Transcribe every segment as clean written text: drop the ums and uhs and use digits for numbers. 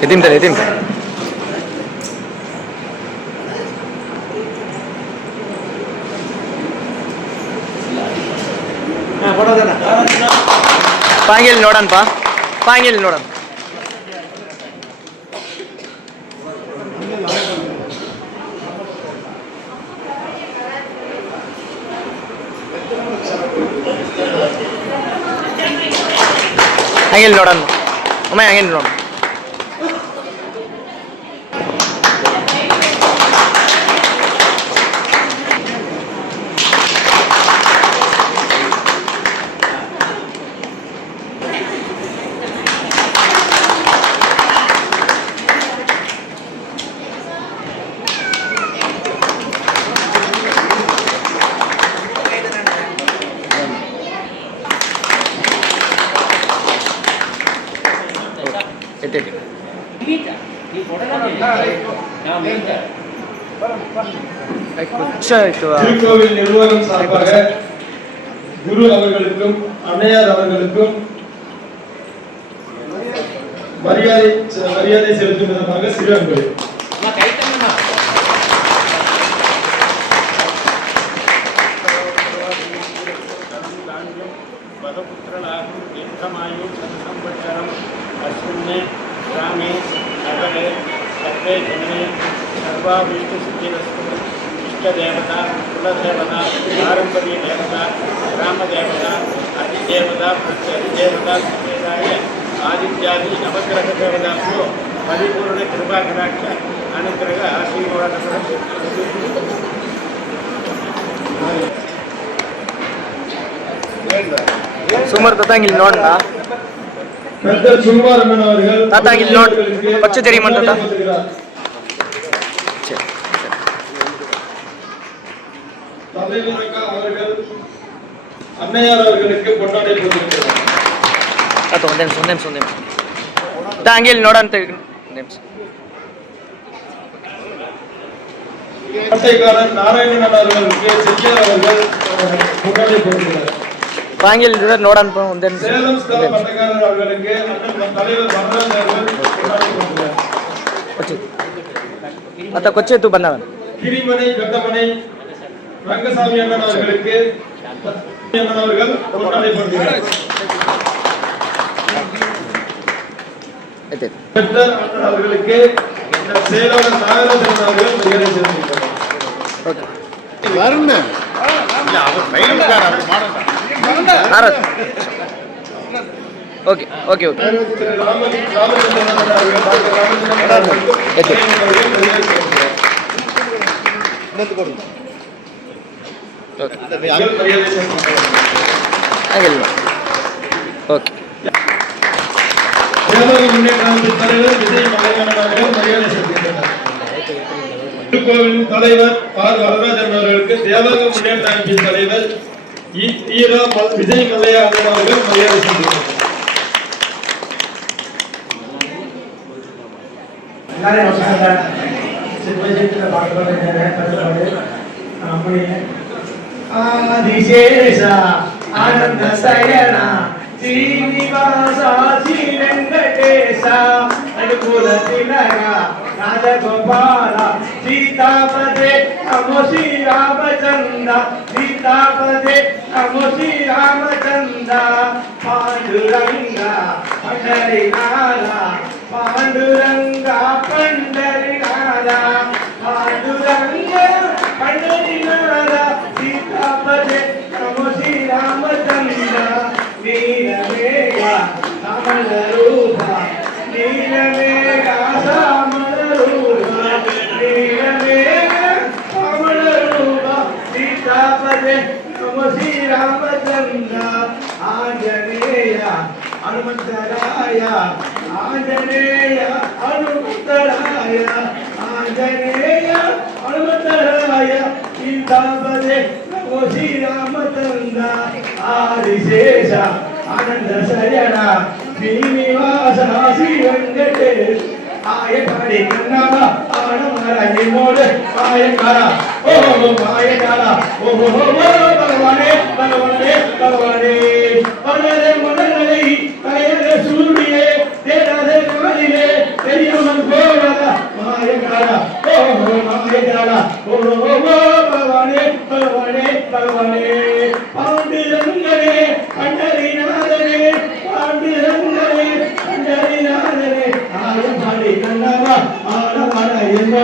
Etim. Panggil nodan pa. Panggil nodan. Panggil nodan. Omay angin nodan. திருக்கோவில் நிர்வாகம் சார்பாக குரு அவர்களுக்கும் அன்னையார் அவர்களுக்கும் மரியாதை செலுத்தும் விதமாக சிறு அன்பு. ग्रामे नगरे सर्वे जने सर्वाभीष्टसिद्धिरस्तु इष्टदेवता कुलदेवता पारंपर्य देवता ग्रामदेवता अधिदेवता प्रत्यधिदेवता समेताय आदित्यादि नवग्रह देवताभ्यो परिपूर्ण कृपा कटाक्ष अनुग्रह आशीर्वाद सुमर ततांगिल नोडना கர்த்தர் சுகுமாரன் அவர்கள் தாத்தாங்கில் நோட் பச்சை தெரியுமா தாத்தா? தலைவரக்கா அவர்கள் அன்னையார் அவர்களுக்கு பொன்னாடை போட்டிருக்கிறார். தாத்தா ಒಂದೇ ತಾಂಗಿಲ್ ನೋಡಂತ அட்டைக்காரன் நாராயணன் அவர்களுக்கு செட்டியார் அவர்கள் பொன்னாடை போட்டிருக்கிறார். பாங்கில் நோடான் ಒಂದೇ சேலம் ஸ்தல பட்டக்காரர் அவர்களுக்கு தலைவர் வரராஜ் அவர்கள் பொன்னாடை போட்டிருக்கிறார். ಅತ್ತ ಕೊಚ್ಚೆತ್ತು ಬಂದವನ್ கிரிமனை கட்டமனை ரங்கசாமி அண்ணன் அவர்களுக்கு அண்ணன் அவர்கள் பொன்னாடை போட்டிருக்கிறார். பெற்றர் அண்ணன் அவர்களுக்கு செயலாளர் நாகராஜன் அவர்கள் மரியாதை செலுத்துகிறார். வரணும் அவர் பயிர்கார ஓகே ஓகே ஓகே ஓகே முன்னேற்ற தலைவர் விஜய் மலையாளன் அவர்கள் மரியாதை செலுத்துகிறார். திருக்கோவிலின் தலைவர் ஆர் வரராஜன் அவர்களுக்கு தேவாங்க முன்னேற்ற அமைப்பின் தலைவர் ஈரா விஜய் மலையாளன் அவர்கள் மரியாதை செலுத்துகிறார். ஆதிசேஷ ஆனந்த சயனா శ్రీనివాస శ్రీ వెంకటేశ అనుకూల తిలక రాజగోపాల సీతాపదే నమో శ్రీ రామచంద్ర సీతాపదే నమో శ్రీ రామచంద్ర పాండురంగ పండరినాథ పాండురంగ పండరినాథ పాండురంగ పండరినాథ సీతాపదే నమో శ్రీ రామచంద్ర నీలమేఘ కమల రూప నీలమేఘ కమల రూప నీలమేఘ కమల రూప సీతాపదే నమో శ్రీ రామచంద్ర ఆంజనేయ హనుమంతరాయ ఆంజనేయ హనుమంతరాయ ఆంజనేయ హనుమంతరాయ సీతాపదే నమో శ్రీ రామచంద్ర ఆదిశేష ఆనంద శయన శ్రీనివాస శ్రీ వెంకటేశ ஆயக்காடி கண்ணாட ஆனமர என்னோடு ஆயக்காரா ஓ ஆயக்காரா ஓ பகவானே பகவானே பகவானே மனதை மனங்களை கயர சூடியே தேடாத காலிலே பெரிய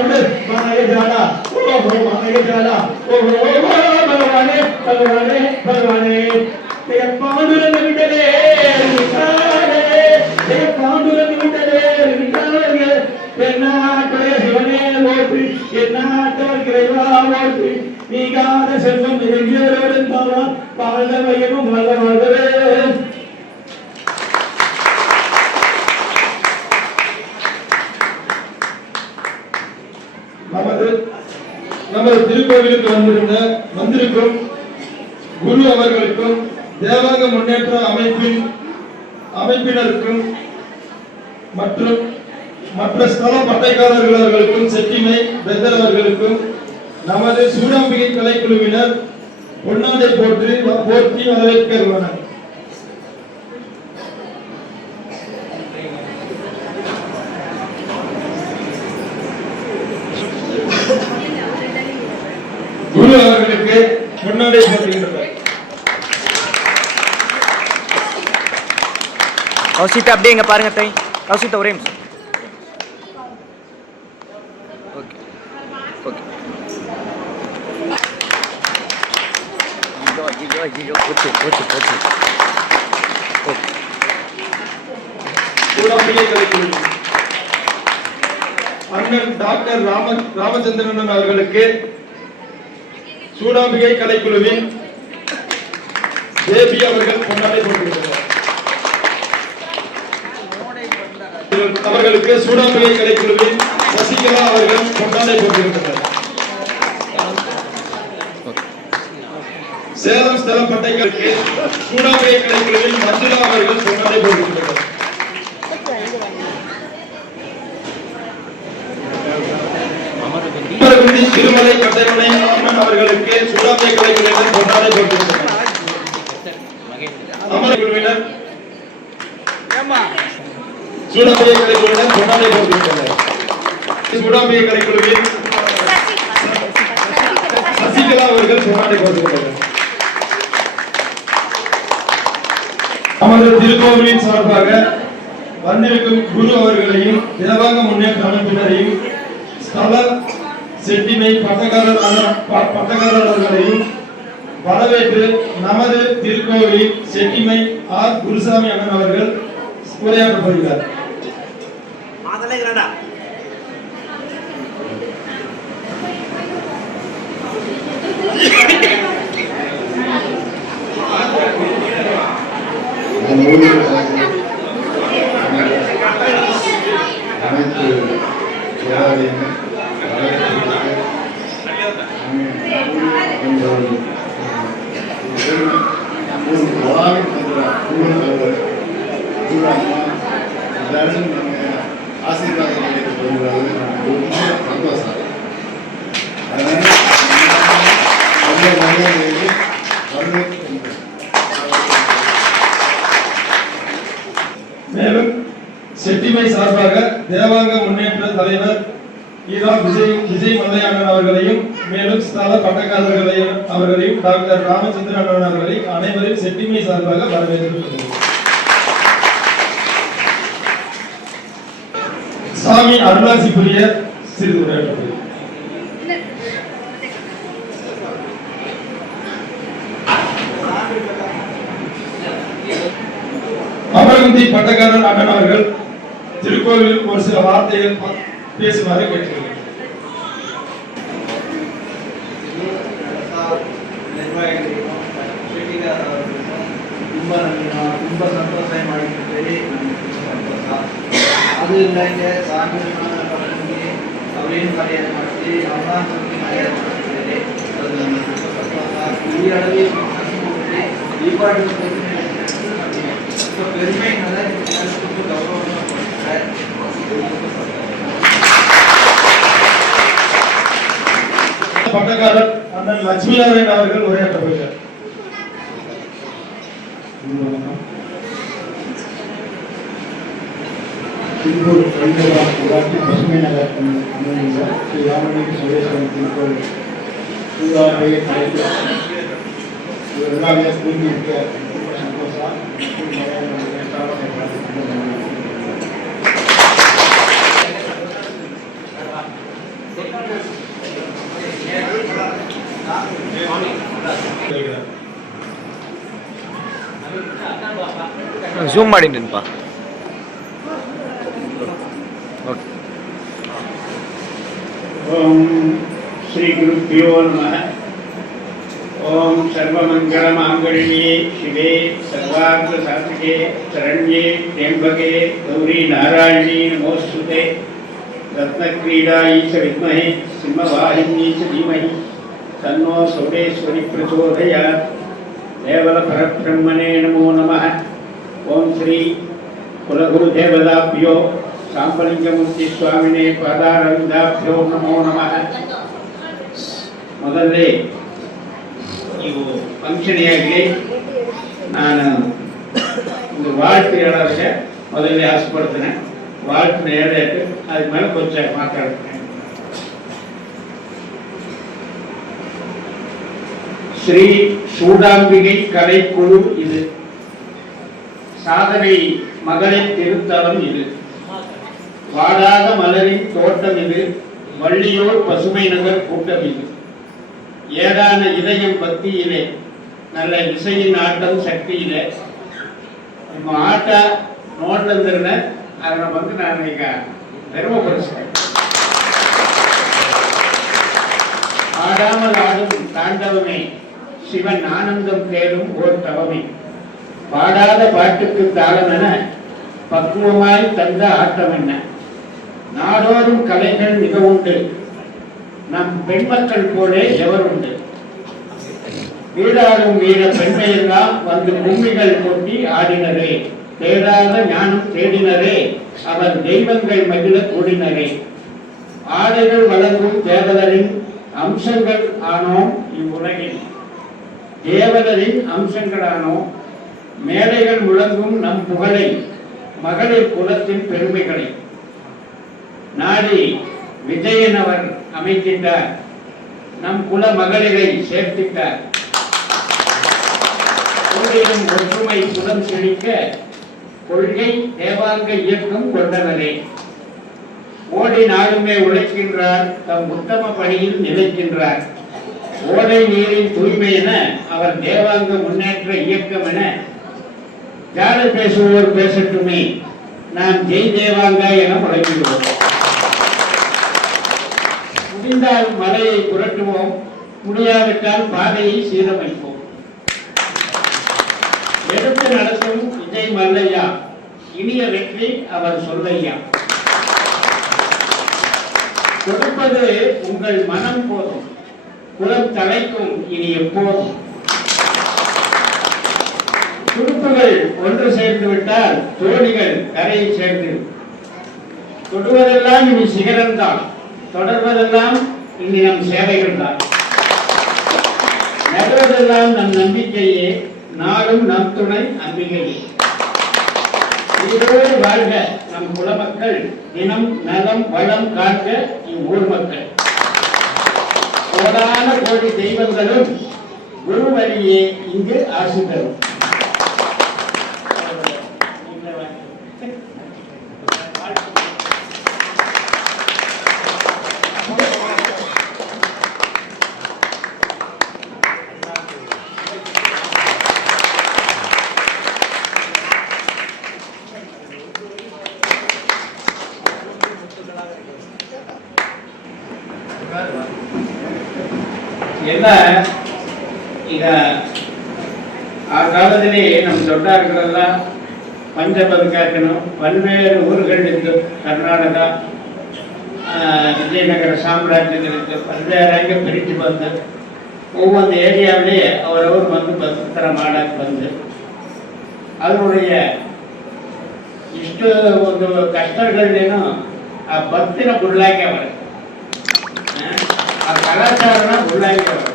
வந்து மாயஜாலா ஓஹோ மாயஜாலா ஓஹோ பகவானே பகவானே பகவானே பாண்டுரங்க விட்டலே பாண்டுரங்க விட்டலே என்னாட்டுடைய சிவனே ஓட்டு என்னாட்டவர் கிரைவா ஓட்டு நீங்காத செல்வம் நெருங்கியோடும் வாழ்ந்த மையமும் வல்லமாகவே. நமது திருக்கோவிலுக்கு வந்திருக்கும் குரு அவர்களுக்கும் தேவாங்க முன்னேற்ற அமைப்பினருக்கும் மற்றும் மற்ற ஸ்தல பட்டைக்காரர்களுக்கும் செட்டிமை பெத்தர் அவர்களுக்கும் நமது சூடாம்பிகை கலைக்குழுவினர் பொன்னாடை போற்றி வரவேற்கிறனர். குரு அவர்களுக்கு பொன்னாடை போற்றுகின்றனர். கௌசித்தை அப்படியே இங்கே பாருங்க தை. கௌசித்தை ஒரே நிமிஷம். Okay okay. ஐயோ போச்சு போச்சு போச்சு. ஓகே. சூடாம்பிகை கலைக்குழு அண்ணன் டாக்டர் ராமச்சந்திரன் அவர்களுக்கு சூடாம்பிகை கலைக்குழுவின் தேவி அவர்கள் பொன்னாடை போட்டுள்ளார். அவர்களுக்கு சூடாம்பிகை கலைக்குழுவின் சசிகலா அவர்கள் பொன்னாடை போட்டுள்ளனர். சேலம் ஸ்தல பட்டைகளுக்கு சூடாம்பிகை கலைக்குழுவின் மஞ்சுளா அவர்கள் பொன்னாடை போட்டுள்ளனர். திருமலை கட்டைமனை அம்மன் அவர்களுக்கு சூடாம்பிகை கலைக்குழுவினர் பொன்னாடை போட்டுள்ளனர். அமர் குழுவினர் சூடாம்பிகை கலைக்குழுவினர் பொன்னாடை போட்டுள்ளனர். சூடாம்பிகை கலைக்குழுவின் சசிகலா அவர்கள் பொன்னாடை போட்டுள்ளனர். நமது திருக்கோவிலின் சார்பாக வந்திருக்கும் குரு அவர்களையும் தேவாங்க முன்னேற்ற அமைப்பினரையும் ஸ்தல செட்டிமை பட்டக்காரர்களையும் வரவேற்று நமது திருக்கோவிலில் செட்டிமை ஆர் குருசாமி அண்ணன் அவர்கள் உரையாற்றப் போகிறார். மேலும் செட்டிமை சார்பாக தேவாங்க முன்னேற்ற தலைவர் ஈரா விஜய் மல்லையாளன் அவர்களையும் மேலும் ஸ்தல பட்டக்காரர்களையும் அவர்களையும் டாக்டர் ராமச்சந்திரன் அவர்களை அனைவரையும் செட்டிமை சார்பாக வரவேற்கிறோம். சாமி அருளாசி புரிய சிறிது உரையாற்றப்படுகிறது. அமரகுந்தி பட்டக்காரர் அண்ணன் அவர்கள் திருக்கோவிலில் ஒரு சில வார்த்தைகள் பேசுமாறு கேட்கிறேன். ತುಂಬ ಸಂತೋಷ ಮಾಡಿದ್ದೇವೆ. ಅದು ಇಲ್ಲಂಗೆ ಸಾಂಗ್ಲಿನ ಪಕ್ಕಂಗೆ ಅವರೇನು ಮರ್ಯಾದೆ ಮಾಡ್ತೀವಿ ಅವರ ಮರ್ಯಾದೆ ಮಾಡ್ತಿದ್ದಾರೆ. ಅದು ನಮಗೆ ತುಂಬ ಸಂತೋಷ. ಈ ಅಳವಿ ಈ ಪಾಠ பெருமைனால ரொம்ப கௌரவமாக பண்ணுறேன். பட்டக்காரர் அண்ணன் லட்சுமி நாராயணன் அவர்கள் உரையாற்ற போகிறார். திருப்பூர் ஊராட்சி பசுமை நகர் அமைந்துள்ள ஸ்ரீ ராமலிங்க சுரேஸ்வரன் திருக்கோவில் சூடாம்பிகை எல்லாமே தூங்கி இருக்க சந்தோஷம். ಝೂಮ್ ಮಾಡಿ ನೆನಪಾ. ಓಕೆ. ಓಂ ಶ್ರೀ ಗುರುಭ್ಯೋ ನಮಃ. ಓಂ ಸರ್ವಮಂಗಳಮಾಂಗಲ್ಯೆ ಶಿವೆ ಸರ್ವಾರ್ಥಸಾಧಿಕೆ ಶರಣ್ಯೆ ತ್ರ್ಯಂಬಕೆ ಗೌರಿ ನಾರಾಯಣಿ ನಮೋಸ್ತುತೆ. ರತ್ನಕ್ರೀಡಾಯಿ ಚ ವಿದ್ಮಹೆ ಸಿಂಹವಾಹಿನ್ಯೈ ಚ ಧೀಮಹಿ ತನ್ನೋ ಸೌಡೇಶ್ವರಿ ಪ್ರಚೋದಯಾತ್. ದೇವಲ ಪರಬ್ರಹ್ಮಣೇ ನಮೋ ನಮಃ. ಓಂ ಶ್ರೀ ಕುಲಗುರುದೇವತಾಭ್ಯೋ ಸಾಂಬಲಿಂಗಮೂರ್ತಿ ಸ್ವಾಮಿನೇ ಪಾದಾರವಿಂದಾಭ್ಯೋ ನಮೋ ನಮಃ. ಮೊದಲೇ ನೀವು ಫಂಕ್ಷನಿಯಾಗಲಿ ನಾನು ಒಂದು வாழ்த்து ಹೇಳೋದಕ್ಕೆ ಮೊದಲೇ ಆಸೆಪಡ್ತೇನೆ. வாழ்த்துನ ಹೇಳಬೇಕು, ಅದ್ರ ಮೇಲೆ ಕೊಂಚ ಮಾತಾಡ್ತೇನೆ. ஸ்ரீ சூடாம்பிகை கலைக்குழு இது. சாதனை மகளிர் திருத்தலம் இது. வாடாத மலரின் தோட்டம் இது. வள்ளியோர் பசுமை நகர் கூட்டம் இது. ஏடான இதயம் பக்தியிலே, நல்ல இசையின் ஆட்டம் சக்தியிலே நம்ம ಆಟ ನೋಡ್ಲಂದ್ರೆ ಅದರ ಬಗ್ಗೆ ನಾನು ಈಗ பெருமைப்படுத்துறேன். ஆடாமல் ஆடும் தாண்டவமே சிவன் ஆனந்தம் தேடும் ஓர் தவமே. பாடாத பாட்டுக்கு தாளம் என பக்குவமாய் தந்த ஆட்டம் என்ன. நாடோறும் கலைகள் மிக உண்டு, நம் பெண்மக்கள் போலே எவர் உண்டு. வீடாடும் வீர பெண்மையெல்லாம் வந்து கும்மிகள் கொட்டி ஆடினரே. தேடாத ஞானம் தேடினரே, அவர் தெய்வங்கள் மகிழ கூடினரே. ஆடைகள் வழங்கும் தேவதரின் அம்சங்கள் ஆனோம் இவ்வுலகில். தேவதரின் அம்சங்களானோம். மேடைகள் முழங்கும் நம் புகழை, மகளிர் குலத்தின் பெருமைகளை. நாடி விஜயன் அவர் அமைக்கின்றார், நம் குல மகளிரை சேர்த்திட்டார். கோடியும் ஒற்றுமை குலம் செழிக்க கொள்கை தேவாங்க இயக்கம் கொண்டவரே. ஓடி நாளுமே உழைக்கின்றார், தம் உத்தம பணியில் நிலைக்கின்றார். ஓடை நீரின் தூய்மை என அவர் தேவாங்க முன்னேற்ற இயக்கம் என ஜாட பேசுவோர் பேசட்டுமே, நாம் ஜெய் தேவாங்க என முழங்கிடுவோம். முடிந்தால் மலையை புரட்டுவோம், முடியாவிட்டால் பாதையை சீரமைப்போம். எடுத்து நடத்தும் விஜய் மல்லையா, இனிய வெற்றி அவர் சொல்லையா. கொடுப்பது உங்கள் மனம் போதும், குலம் தலைக்கும் இனி எப்போதும். துடுப்புகள் ஒன்று சேர்ந்து விட்டால் தோணிகள் கரையை சேர்ந்து. தொடுவதெல்லாம் இனி சிகரம்தான், தொடர்வதெல்லாம் இனி நம் சேவைகள் தான். நடுவதெல்லாம் நம் நம்பிக்கையே, நாடும் நம் துணை அம்பிகையே. இதோடு வாழ்க நம் குலமக்கள், தினம் நலம் வளம் காக்க இவ்வூர் மக்கள். கோடான கோடி தெய்வங்களும் குரு வழியே இங்கு ஆசி தரும். என்ன ಈಗ ಆ ಕಾಲದಲ್ಲಿ ನಮ್ಮ ದೊಡ್ಡವರುಗಳೆಲ್ಲ ಪಂಚ ಬದುಕಾಕನು ಪಲ್ವೇರು ಊರುಗಳಿದ್ದು ಕರ್ನಾಟಕ ವಿಜಯನಗರ ಸಾಮ್ರಾಜ್ಯದಲ್ಲಿದ್ದು ಪಲ್ವೇರಾಗಿ பிரித்து ಬಂದು ஒவ்வொரு ஏரியாவிலேயே அவரவர் வந்து பத்திர ಮಾಡಕ್ಕೆ ಬಂದು அதனுடைய ಇಷ್ಟು ಒಂದು ಕಷ್ಟಗಳೇನು ಆ ಭಕ್ತಿನ ಬುಳ್ಳಾಕಿ ಅವರು, ಆ ಕಲಾಚಾರನ ಬುಳ್ಳಾಕಿ ಅವರು.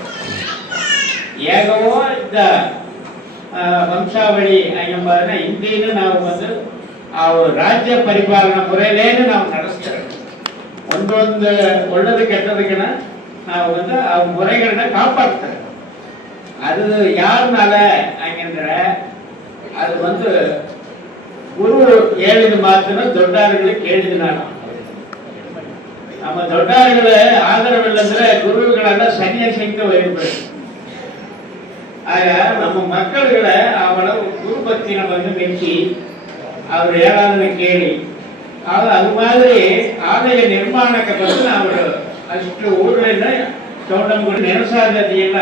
ಹೇಗವೋ ಇದ್ದ ವಂಶಾವಳಿ ಎಂಬುದನ್ನ ಇಂದಿನ ನಾವು ಬಂದು ಆ ರಾಜ್ಯ ಪರಿಪಾಲನಾ ಮುறையிலேயே ನಾವು ನಡೆಸ್ತೇವೆ. ಒಂದೊಂದು ಒಳ್ಳೇದು ಕೆಟ್ಟದಕ್ಕಿನ ನಾವು வந்து ಆ முறைಗಳನ್ನ ಕಾಪಾಡ್ತಾರೆ. ಅದು ಯಾರನಾல ಹಂಗಂದ್ರೆ ಅದು வந்து குரு ಹೇಳಿದ ಮಾತನ್ನ ದೊಡ್ಡವರುಗಳು ಕೇಳಿದ ನಾನು. ನಮ್ಮ ದೊಡ್ಡವರುಗಳ ಆಧಾರವಿಲ್ಲಂದ್ರೆ ಗುರುಗಳೆಲ್ಲ ಸನ್ಯಾಸಕ್ಕೆ ಹೋಗ್ಬೇಕು. ஆக நம்ம மக்கள்களை அவ்வளவு குரு பக்தி நம்ம வந்து மெச்சி அவர் ஏழாவது கேள்வி அது மாதிரி ஆலய நிர்மாணத்தை பற்றி ನಾವು ಅಷ್ಟು ಊರನ್ನ ಚೌಡಂಗುಡಿ ನೆನಸಾದದಿಲ್ಲ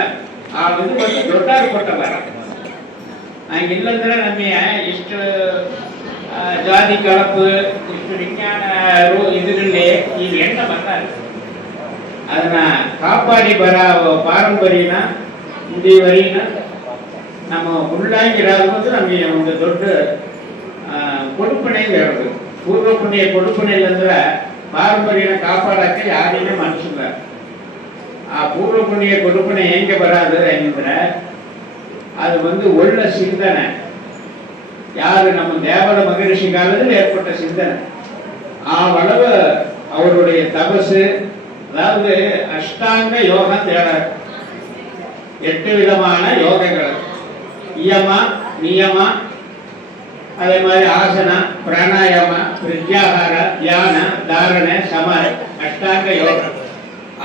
ಆ ಒಂದು ದೊಡ್ಡ ಕೊಟ್ಟವರ ಹಂಗೆ ಇಲ್ಲಂದ್ರೆ ನಮಗೆ ಇಷ್ಟು ಜಾತಿ ಕಳಪು ಇಷ್ಟು ವಿಜ್ಞಾನ ಇದರಲ್ಲಿ ಈಗ ಎಣ್ಣ ಬರ್ತಾರೆ ಅದನ್ನ ಕಾಪಾಡಿ ಪಾರಂಪರ್ಯನ ಮುಂದಿವರಿನ ನಮ್ಮ ಉಳ್ಳಾಗಿರೋದು ನಮಗೆ ಒಂದು ದೊಡ್ಡ ಕೊಡುಪಣೆ ಹೇಳೋದು ಪೂರ್ವ ಪುಣ್ಯ ಕೊಡುಪಣೆ ಇಲ್ಲಂದ್ರೆ ಪಾರಂಪರ್ಯನ ಕಾಪಾಡಕ್ಕೆ ಯಾರೇನೇ ಮನಸ್ಸಿಲ್ಲ ಆ ಪೂರ್ವ ಪುಣ್ಯ ಕೊಡುಪಣೆ ಹೆಂಗೆ ಬರೋದು ಅಂದ್ರೆ அது வந்து ಒಳ್ಳೆ சிந்தனை யாரு நம்ம தேவட மகரிஷி காலத்தில் ஏற்பட்ட சிந்தனை அவ்வளவு அவருடைய தபசு அதாவது அஷ்டாங்க யோகம் தேட 8 விதமான யோகங்கள் இயமா நியமா அதே மாதிரி ஆசன பிராணாயாಮ பிரத்யாಹಾರ தியான தாரண சமர ಅಷ್ಟಾಂಗ ಯೋಗ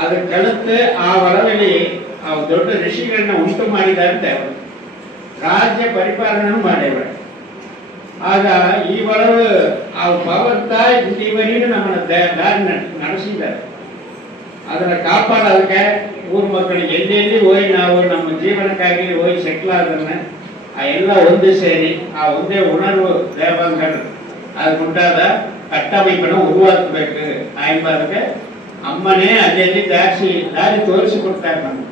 ಅದಕ್ಕಳುತ್ತೆ ಆ ಒಳಗಡೆ ಆ ದೊಡ್ಡ ಋಷಿಗಳನ್ನ ಉಂಟು ಮಾಡಿದಂತೆ ಅವರು ರಾಜ್ಯ ಪರಿಪಾಲನೆ ಮಾಡಿದ್ರು ಆಗ ಈ ಒಳವು ಆ ಭಗವಂತ ಇಲ್ಲಿವರೆಗೂ ನಮ್ಮನ್ನ ದಾರಿ ನಡೆಸಿದ್ದಾರೆ ಅದನ್ನ ಕಾಪಾಡೋದಕ್ಕೆ ಊರ್ ಮಕ್ಕಳಿಗೆ ಎಲ್ಲೆಲ್ಲಿ ಹೋಗಿ ನಾವು ನಮ್ಮ ಜೀವನಕ್ಕಾಗಿ ಹೋಗಿ ಸೆಟ್ಲ್ ಆದನ್ನ ಆ ಎಲ್ಲ ಒಂದು ಸೇರಿ ಆ ಒಂದೇ ಉಣರ್ವು ದೇವಂಗರು அதுக்குண்டாத கட்டமைப்பை உருவாக்கಬೇಕು என்பதற்கு அம்மனே ಅಲ್ಲಿ ದಾರಿ ತೋರಿಸಿ ಕೊಡ್ತಾರೆ ನಮ್ಗೆ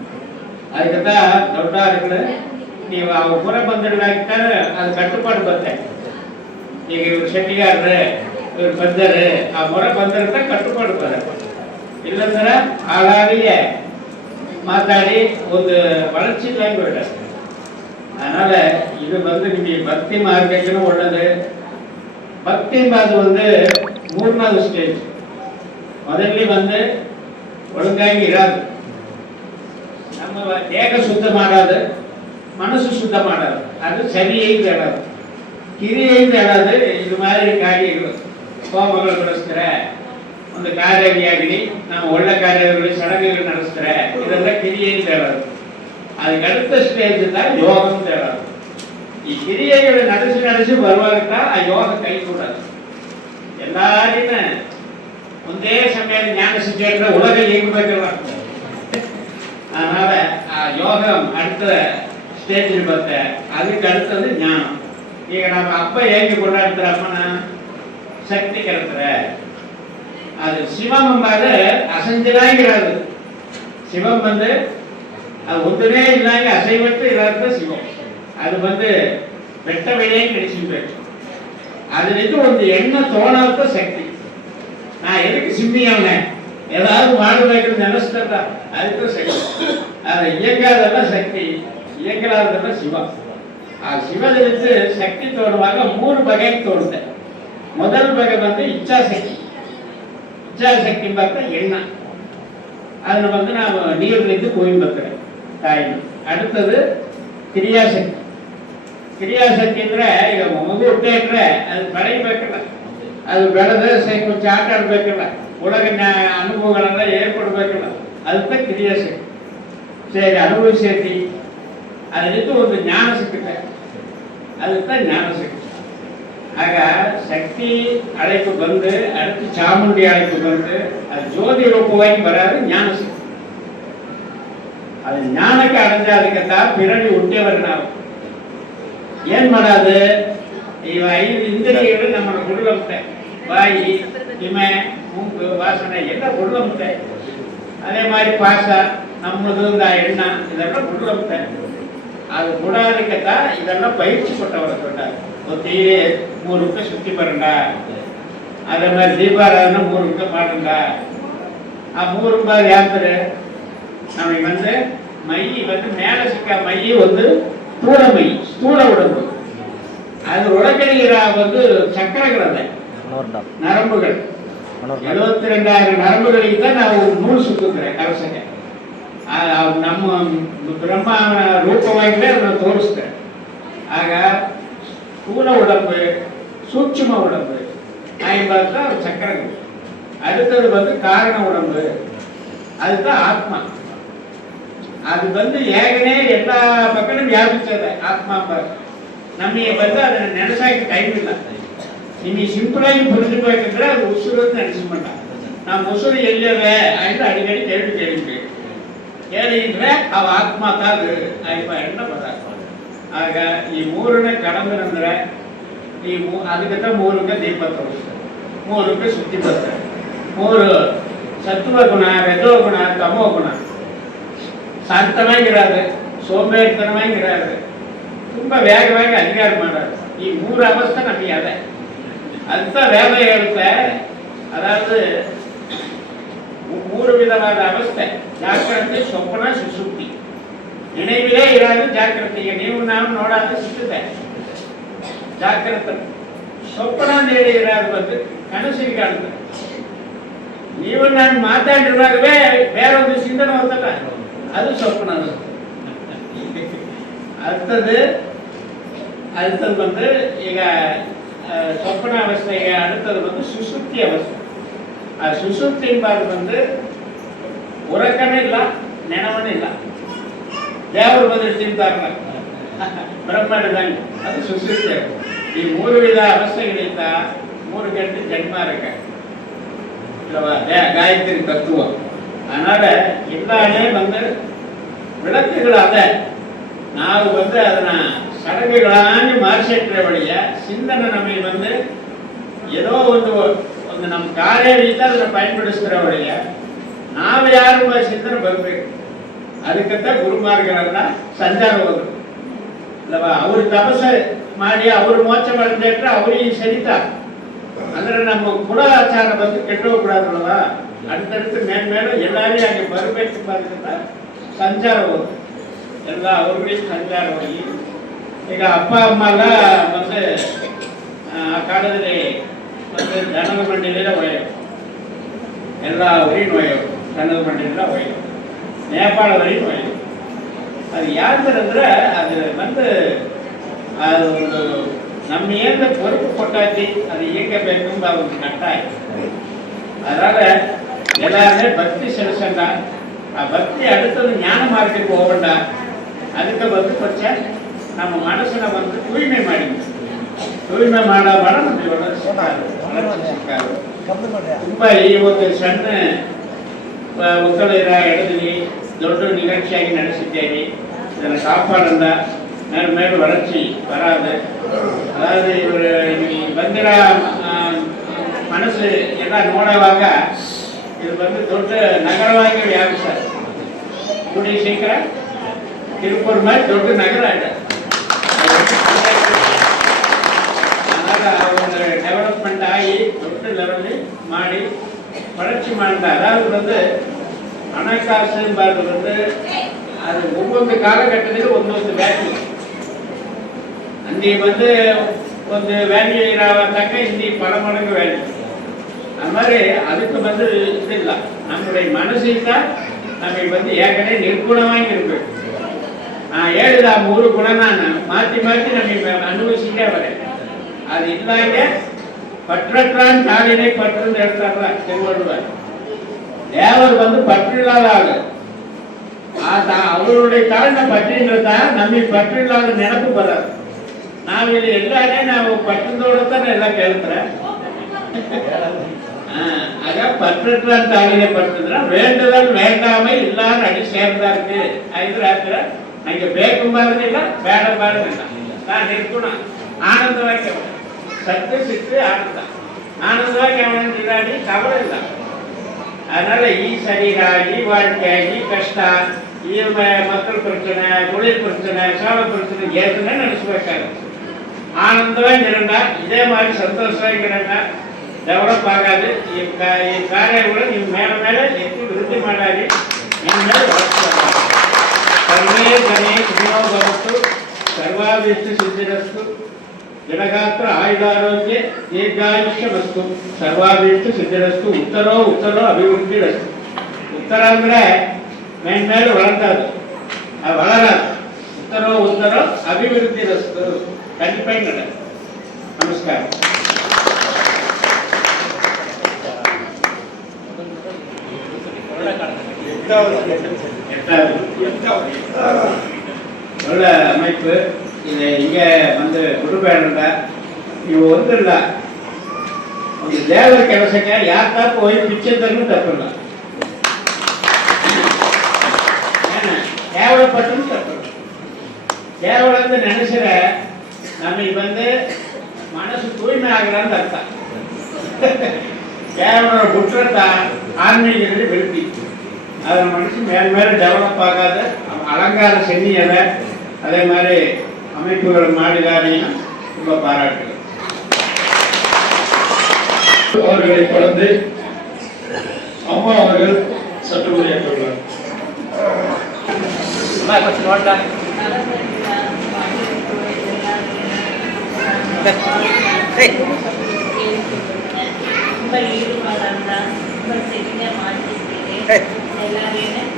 ಅದಕ್ಕೆಂತ ದೊಡ್ಡವರುಗಳು ನೀವು ಅವು ಪುರ ಬಂದರ್ಗಾಗ್ತಾರೆ ಅದು ಕಟ್ಟುಪಾಡು ಬರುತ್ತೆ ಈಗ ಇವ್ರು ಶೆಟ್ಟಿಗಾರರು ಇವ್ರು ಬಂದರು ಆ ಮೊರ ಬಂದಿರ್ತ ಕಟ್ಟುಪಾಡು ಬರುತ್ತೆ ಇಲ್ಲಂದ್ರೆ ಹಾಗಾಗಿಯೇ மாத்தாடி ஒரு வளர்ச்சி தான் போயிட்டார் அதனால இது வந்து நீங்க பக்தி மார்க்கெட்னு உள்ளது பக்தி அது வந்து 3வது ஸ்டேஜ் முதல்ல வந்து ஒழுங்காಗಿ ಇರಾது நம்ம தேக சுத்தம் ಮಾಡಾது மனசு சுத்தம் ಮಾಡಾது அது சரியை தேடாது கிரியை தேடாது இது மாதிரி காரியங்கள் கோமங்கள் ನಡೆಸ್ತಾರೆ ಒಂದು ಕಾರ್ಯವಿಯಾಗಲಿ ನಮ್ಮ ಒಳ್ಳೆ ಕಾರ್ಯಗಳು ಸಡಗಗಳು ನಡೆಸ್ತಾರೆ ಇದೆಲ್ಲ ಕಿರಿಯೈ தேடாது அதுக்கு அடுத்த ஸ்டேஜ் தான் யோகம் தேடாது ಈ ಕಿರಿಯைகளை ನಡೆಸಿ ಬರುವಾಗ ಆ ಯೋಗ ಕೈ ಕೊಡಾது எல்லாரையுமே ಒಂದೇ ಸಮಯದಲ್ಲಿ ಜ್ಞಾನ ಸಿದ್ಧಿಯಾಗಿದ್ರೆ ಉಲಗ ಇರಬೇಕಲ್ಲ அதனால யோகம் அடுத்த ஸ்டேஜில் பார்த்த அதுக்கு அடுத்தது ஞானம் ಈಗ நம்ம அப்ப ಹೇಗೆ கொண்டாடுற ಅಮ್ಮನ சக்தி ಕರೆತರ அது சிவம் ಎಂಬುದು அசஞ்சலாகிறது சிவம் வந்து அது ஒன்றுமே இல்லாங்க அசைவற்று இல்லாத சிவம் அது வந்து வெட்ட வெளியே கிடைச்சிருக்கு அதுலேருந்து ಒಂದು எண்ணம் தோணாத சக்தி நான் எதுக்கு சிம்பியானேன் ஏதாவது ಮಾಡಬೇಕಂತ ನೆನೆಸ್ತಾರ ಅದಕ್ಕೆ ಶಕ್ತಿ ಅದು ಇಯಂಗಾದಲ್ಲ ಶಕ್ತಿ ಇಯಂಗಲಾದಲ್ಲ ಶಿವ ಆ ಶಿವದಲ್ಲಿ ಶಕ್ತಿ ತೋರುವಾಗ 3 ಬಗೆಗೆ ತೋರುತ್ತೆ ಮೊದಲ ಬಗೆ ಬಂದು ಇಚ್ಛಾಶಕ್ತಿ பார்த்தா எண்ணெய் அதுல வந்து நாம் நீர்லேருந்து கோயம்புத்தூர் தாய் அடுத்தது ಕ್ರಿಯಾಶಕ್ತಿಂದ್ರೆ ಈಗ ಮಗು ಹುಟ್ಟೆ ಇಟ್ರೆ ಅದು ಬೆಳೆಯಬೇಕಲ್ಲ ಅದು ಬೆಳೆದ ಕೊಂಚ ಆಟ ಆಡ್ಬೇಕಲ್ಲ ಒಳಗಿನ ಅನುಭವಗಳೆಲ್ಲ ಏರ್ಪಡ್ಬೇಕಲ್ಲ ಅದಕ್ಕೆ ಕ್ರಿಯಾಶಕ್ತಿ ಸರಿ ಅನುಭವಿಸೈತಿ ಅದರಿಂದ ಒಂದು ಜ್ಞಾನ ಸಿಕ್ಕುತ್ತೆ ಅದಕ್ಕೆ ಜ್ಞಾನಶಕ್ತಿ ಆಗ ಶಕ್ತಿ அழைப்பு ಬಂದು அடுத்து ಚಾಮುಂಡಿ அழைப்பு ಬಂದು அது ஜோதி ரூபವಾಗಿ ಬರೋದು ಜ್ಞಾನಶಕ್ತಿ ಅದು ಜ್ಞಾನಕ್ಕೆ ಅடைஞ்சாதுக்கತ್ತ பிறவி ಹುಟ್ಟೇವರು ನಾವು ಏನ್ ಮಾಡೋದು ಇವ 5 ಇಂದ್ರಿಯಗಳು ನಮ್ಮ ಗುಡ್ಲಂತೆ ಬಾಯಿ ಇಮೆ ಮೂಗು ವಾಸನೆ ಎಲ್ಲ ಗುಡ್ಲಂತೆ அதே மாதிரி பாச நம்மது இந்த எண்ண இதெல்லாம் ಗುಡ್ಲಂತೆ அது ಗುಡಾದಕ್ಕತ್ತ இதெல்லாம் பயிற்சி ಕೊಟ್ಟವರು சொல்றாங்க ஒத்தி 3 ರೂಪಾಯಿ சுத்தி பாருங்க அதே மாதிரி தீபாராதனை 3 ರೂಪಾಯಿ பாருங்க ಆ 3 ರೂಪಾಯಿ ಯಾತ್ರೆ நமக்கு வந்து மை வந்து மேல சிக்க மை வந்து ಸ್ಥೂಲ ಮೈ ಸ್ಥೂಲ ಉಡಂಬು ಅದು ಒಳಗಡೆ ಒಂದು ಚಕ್ರಗಳಿದೆ ನರಂಬುಗಳು 72,000 ನರಂಬುಗಳಿಂದ ನಾವು ನೂಲು ಸುತ್ತುತ್ತಾರೆ ಕಲಸಕ್ಕೆ ನಮ್ಮ ಬ್ರಹ್ಮ ರೂಪವಾಗಿದ್ರೆ ಅದನ್ನು ತೋರಿಸ್ತಾರೆ ಆಗ ಸ್ಥೂಲ ಉಡಂಬು ಸೂಕ್ಷ್ಮ ಉಡಂಬು ಎಂಬಂತ ಚಕ್ರಗಳು அடுத்தது வந்து காரண உடம்பு அதுதான் ஆத்மா அது வந்து ஏகனே எல்லா பக்கமும் வியாபிச்சது ஆத்மா நம்ம வந்து அதை நினைச்சாக்க டைம் இல்லை. நீ சிம்பிளாகி புரிஞ்சு போய்க்கிற அது உசுருன்னு நினைச்சு மாட்டான். நான் உசுறு எல்லவே அப்படின்னு அடிக்கடி கேள்வி கேளுகின்ற அவ ஆத்மா தான் அது. இப்ப என்ன பண்ற ಆಗ ಈ ಮೂರನೇ ಕಡಂದು ಅಂದ್ರೆ ಈ ಅದಕ್ಕೆ ಮೂರಕ್ಕೆ ದೀಪ ತೋರಿಸ್ತಾರೆ, ಮೂರಕ್ಕೆ ಸುತ್ತಿ ಬರ್ತಾರೆ. ಮೂರು ಸತ್ವ ಗುಣ, ರಜೋ ಗುಣ, ತಮೋ ಗುಣ. ಶಾಂತವಾಗಿರೋದು, ಸೋಂಬೇರಿತನವಾಗಿರೋದು, ತುಂಬಾ ವೇಗವಾಗಿ ಅಧಿಕಾರ ಮಾಡೋದು. ಈ ಮೂರು ಅವಸ್ಥೆ ನಮಗೆ ಅದೇ ಅಂತ ವೇದ ಹೇಳುತ್ತೆ. ಅದಾவது ಮೂರು ವಿಧವಾದ ಅವಸ್ಥೆ: ಜಾಗ್ರತೆ, ಸ್ವಪ್ನ, ಸುಷುಪ್ತಿ. நினைவிலே இராது ஜாக்கிரதையை ನೀವು ನಾವು ನೋಡಾದ ಸಿಗ್ತದೆ ಜಾಗ್ರತೆ. ಸ್ವಪ್ನ ಹೇಳಿ ಇರಾದು ಬಂದು ಕನಸಿಗೆ ಕಾಣ್ತದೆ. ನೀವು ನಾನು ಮಾತಾಡಿರುವಾಗವೇ ಬೇರೊಂದು ಚಿಂತನೆ ಹೋಗ್ತಲ್ಲ, ಅದು ಸ್ವಪ್ನ. அடுத்தது வந்து ಈಗ ಸ್ವಪ್ನ ಅವಸ್ಥೆಗೆ அடுத்தது வந்து ಸುಷುಪ್ತಿ ಅವಸ್ಥೆ. ಆ ಸುಷುಪ್ತಿ ಎಂಬುದು வந்து ಉರಕನೇ ಇಲ್ಲ, ನೆನವನೇ ಇಲ್ಲ. ದೇವರು ಬಂದು ತಿಂತಾರಲ್ಲ ಬ್ರಹ್ಮಾಂಡದಲ್ಲಿ, ಅದು ಸುಷುಪ್ತಿ. ಈ ಮೂರು ವಿಧ ಅವಸ್ಥೆಗಳಿಂದ 3 ಗಂಟೆ ಜನ್ಮಾರಕ இல்லவா காயத்ரி தத்துவம். அதனால எல்லாமே வந்து விளக்குகள். அதை ನಾವು வந்து ಅದನ್ನ ಸಡಗುಗಳಾಗಿ ಮಾರ್ಸಿಟ್ರೆ ಒಳಿಯ ಸಿಂಧನ ನಮಗೆ வந்து ஏதோ ಒಂದು ನಮ್ಮ ಕಾರ್ಯದಿಂದ ಅದನ್ನ பயன்படுத்துகிற ಒಳಿಯ ನಾವು ಯಾರು ಸಿಂಧನ ಬರಬೇಕು. ಅದಕ್ಕಂತ ಗುರುಮಾರ್ಗಗಳನ್ನ ಸಂಚಾರ ಹೋದ್ರು ಅಲ್ಲವಾ. ಅವ್ರು ತಪಸ್ಸೆ ಮಾಡಿ ಅವ್ರು ಮೋಕ್ಷ ಮಾಡಿದ್ರೆ ಅವ್ರಿಗೆ ಸರಿತ ಅಂದ್ರೆ ನಮ್ಮ ಕುಲಾಚಾರ ಬಂದು ಕೆಟ್ಟೋಗ್ಬಿಡೋದ್ರಲ್ವ. அடுத்தடுத்து மேன்மேலும் எல்லாரையும் அங்கே ಬರಬೇಕು பார்த்தீங்கன்னா ಸಂಚಾರ ಹೋದ್ರು. ಎಲ್ಲ ಅವ್ರಿಗೆ ಸಂಚಾರ ಹೋಗಿ ಈಗ ಅಪ್ಪ ಅಮ್ಮ ಎಲ್ಲ வந்து ಆ ಕಾಲದಲ್ಲಿ வந்து ದನದ ಮಂಡಿಲೆಲ್ಲ ಒಯ್ಯೋರು, ಎಲ್ಲ ಊರಿನ ಒಯ್ಯೋರು, ದನದ ಮಂಡಿಲೆಲ್ಲ ಒಯ್ಯೋರು, ನೇಪಾಳ ವರೆಗೂ ಒಯ್ಯೋರು. ಅದು ಯಾವ್ದಂದ್ರೆ ಅದು வந்து ಅದು ಒಂದು ನಮ್ಮ ಏನು பொறுப்பு ಕೊಟ್ಟಾಯ್ತಿ ಅದು ಹೇಗೆ ಬೇಕೆಂಬ ಒಂದು ಕಟ್ಟಾಯ. அதனால எல்லாருமே பக்தி செலுத்தண்டா. ಆ ಭಕ್ತಿ அடுத்தது ஞான மார்க்கத்துக்கு ಹೋಗண்டா. ಅದಕ್ಕೆ வந்து கொஞ்சம் நம்ம மனசனை வந்து தூய்மை ಮಾಡಿ ತೂಯ್ಮೆ ಮಾಡಬೇಡ ನಮಗೆ ತುಂಬ ಈ ಒಂದು ಸಣ್ಣ ಒಕ್ಕಲಿರ ಎಡದಲ್ಲಿ ದೊಡ್ಡ ನಿರೀಕ್ಷೆಯಾಗಿ ನಡೆಸಿದ್ದೇವೆ. ಇದನ್ನು ಕಾಪಾಡಂದ மேலும் மேலும் வளர்ச்சி வராது. அதாவது இவர் ಬಂದಿರ ಮನಸ್ಸು ಎಲ್ಲ ನೋಡುವಾಗ ಇದು ಬಂದು ದೊಡ್ಡ ನಗರವಾಗಿ ವ್ಯಾಪಿಸ್ತಾರೆ. ಕೂಡಿ ಶೀಘ್ರ ತಿರುಪೂರ್ ಮೇಲೆ ದೊಡ್ಡ ನಗರ ಇದೆ. ಒಂದು ಡೆವಲಪ್ಮೆಂಟ್ ಆಗಿ ದೊಡ್ಡ ಲೆವೆಲ್ಲಿ ಮಾಡಿ வளர்ச்சி ಮಾಡ್ತಾರೆ. அதாவது வந்து ಹಣಕಾಸು ಎಂಬುದು வந்து அது ஒவ்வொரு காலகட்டத்திலும் ஒவ்வொரு வேல்யூ. அங்கே வந்து ಒಂದು ವ್ಯಾಲ್ಯೂ ಇರೋತಕ್ಕ ಇಲ್ಲಿ பல மடங்கு வேல்யூ. அது மாதிரி அதுக்கு வந்து இதில்லை. நம்முடைய மனசில் தான் நமக்கு வந்து ஏற்கனவே நிர்குணமாக இருக்கு. நான் ಹೇಳಿದ 3 ಗುಣ ನಾನು மாற்றி மாற்றி நம்ம அனுபவிச்சுட்டே வரேன். அது இல்லாத பற்றற்றான் தாளினை பற்றுன்னு எடுத்தாங்க திருவள்ளுவர். தேவர் வந்து பற்றில்லாத ஆளு. அவருடைய தாழ்ந்த பற்றின்றதான் நம்ம பற்றில்லாத நினைப்பு வராது. ನಾವು ಇಲ್ಲಿ ಎಲ್ಲಾನೇ ನಾವು ಪಟ್ಟಣದೋಡತಾನೆ ಎಲ್ಲ ಕೇಳ್ತಾರೆ. ஆக பற்றற்ற தாளினை பற்றுದ್ರ வேண்டுதல் வேண்டாமை இல்லாத அடி சேர்ந்தாருக்கு. ಐದರಾತ್ರ ನಂಗೆ ಬೇಕು ಬಾರದಿಲ್ಲ, ಬೇಡ ಬಾರದಿಲ್ಲ. ನಾನು ನಿರ್ಗುಣ ಆನಂದವಾಗಿ சத்து சித்து ஆனந்தம் ஆனந்தமாக அவனில்லாடி கவலை இல்லை. அதனால ஈ சரீராகி வாழ்க்கையாகி கஷ்டம், ಈ ಮಕ್ಕಳ ಪ್ರಚನೆ, ಗುಳಿ ಪ್ರಚನೆ, ಸಾಲ ಪ್ರಚನೆ ಏತನೇ ನಡೆಸಬೇಕಾಗುತ್ತೆ. ಆನಂದವಾಗಿ ಇರೋಣ, ಇದೇ ಮಾಡಿ ಸಂತೋಷವಾಗಿರೋಣ, ಡೆವಲಪ್ ಆಗಾது. ಈ ಕಾರ್ಯಗಳು ನಿಮ್ಮ ಮೇಲೆ ಮೇಲೆ ಹೆಚ್ಚು ವೃದ್ಧಿ ಮಾಡಾಗಿ ನಿಮ್ಮ ಮೇಲೆ ಸರ್ವೇ ಜನೇ ಸುಖಿನೋ ಭವಂತು, ಸರ್ವಾಭೀಷ್ಟ ಸಿದ್ಧಿರಸ್ತು, ಜನಗಾತ್ರ ಆಯುರಾರೋಗ್ಯ ದೀರ್ಘಾಯುಷ್ಯವಸ್ತು, ಸರ್ವಾಭೀಷ್ಟ ಸಿದ್ಧಿರಸ್ತು, ಉತ್ತರೋ ಉತ್ತರೋ ಅಭಿವೃದ್ಧಿರಸ್ತು. ಉತ್ತರ ಅಂದ್ರೆ மேன்மேலும் வளர்ந்தாது, அது வளராது. உத்தரோ உத்தரோ அபிவிருத்தி ரஸ்து கண்டிப்பாக நட. நமஸ்காரம். எட்டாவது எட்டாவது நல்ல அமைப்பு. இதை இங்கே வந்து குருபேரண்ட இவ ஒன்றும் இல்லை, அந்த தேவர் கவசங்க யாருக்கா போய் பிச்சை தரணும் தப்பு இல்லை, ஏன்னா கேவலப்பட்டும் தப்பு இல்லை. கேவலத்தை நினைச்சிட நம்ம வந்து மனசு தூய்மை ஆகலான்னு அர்த்தம். கேவல குற்றத்தை ஆன்மீகத்தை விரும்பி அதை மனுஷன் மேல் மேலே டெவலப் ஆகாத அலங்கார சென்னியவை அதே மாதிரி அமைப்புகள் மாடுகாரையும் ரொம்ப பாராட்டுகள். அவர்களை தொடர்ந்து அம்மா அவர்கள் சற்று உரையாற்றுள்ளார். ரொம்ப ஈடுபாடாக ரொம்ப செடியாக மாற்றிருக்கீங்க எல்லாரையும்